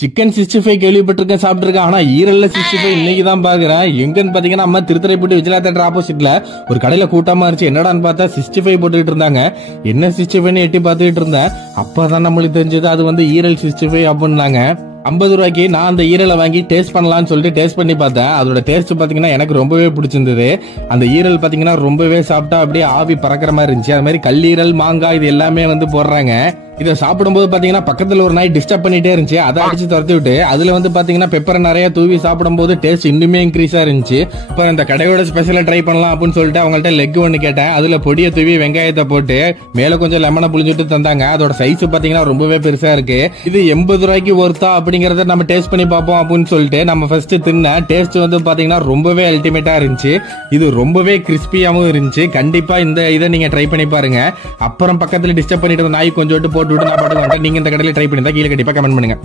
Chicken 65 கேள்விப்பட்டிருக்கேன், சாப்பிட்டுருக்கேன். ஆனா ஈரல்ல 65 இன்னைக்கு தான் பாக்குறேன். எங்கன்னு பாத்தீங்கன்னா நம்ம திருத்துறைப்பூண்டி விஜயா தேட்டர் ஆப்போசிட்ல ஒரு கடையில கூட்டமா இருந்துச்சு. என்னடான்னு பார்த்தா 65 போட்டுக்கிட்டு இருந்தாங்க. என்ன 65 எட்டி பார்த்துக்கிட்டு இருந்தேன். அப்பதான் நம்மளுக்கு தெரிஞ்சது அது வந்து ஈரல் 65 அப்படின்னாங்க. 50 ரூபாய்க்கு நான் அந்த ஈரலை வாங்கி டேஸ்ட் பண்ணலாம்னு சொல்லிட்டு டேஸ்ட் பண்ணி பார்த்தேன். அதோட டேஸ்ட் பாத்தீங்கன்னா எனக்கு ரொம்பவே பிடிச்சிருந்தது. அந்த ஈரல் பாத்தீங்கன்னா ரொம்பவே சாப்பிட்டா அப்படியே ஆவி பறக்கிற மாதிரி இருந்துச்சு. அது மாதிரி கல்லீரல், மாங்காய் இது எல்லாமே வந்து போடுறாங்க. இதை சாப்பிடும்போது பாத்தீங்கன்னா பக்கத்துல ஒரு நாய் டிஸ்டர்ப் பண்ணிட்டே இருந்துச்சு. அதை அடிச்சு துரத்தி விட்டு அதுல வந்து பாத்தீங்கன்னா பெப்பரை நிறைய தூவி சாப்பிடும்போது டேஸ்ட் இன்னுமே இன்க்ரீஸா இருந்துச்சு. இப்ப இந்த கடையோட ஸ்பெஷலா ட்ரை பண்ணலாம் அப்படின்னு சொல்லிட்டு அவங்கள்ட்ட லெக் ஒன்னு கேட்டேன். அதுல பொடியை தூவி வெங்காயத்தை போட்டு மேல கொஞ்சம் லெமனை புளிஞ்சுட்டு தந்தாங்க. அதோட சைஸ் பாத்தீங்கன்னா ரொம்பவே பெருசா இருக்கு. இது 80 ரூபாய்க்கு ஒர்த்தா அப்படிங்கறத நம்ம டேஸ்ட் பண்ணி பார்ப்போம் அப்படின்னு சொல்லிட்டு நம்ம ஃபர்ஸ்ட் தின்ன டேஸ்ட் வந்து பாத்தீங்கன்னா ரொம்பவே அல்டிமேட்டா இருந்துச்சு. இது ரொம்பவே கிறிஸ்பியாவும் இருந்துச்சு. கண்டிப்பா இந்த இதை நீங்க ட்ரை பண்ணி பாருங்க. அப்புறம் பக்கத்துல டிஸ்டர்ப் பண்ணிட்டு நாய் கொஞ்சம் போட்டு நான் பாட்டு வந்துட்டேன். நீங்க இந்த கடையில ட்ரை பண்ணி கீழே கண்டிப்பா கமெண்ட் பண்ணுங்க.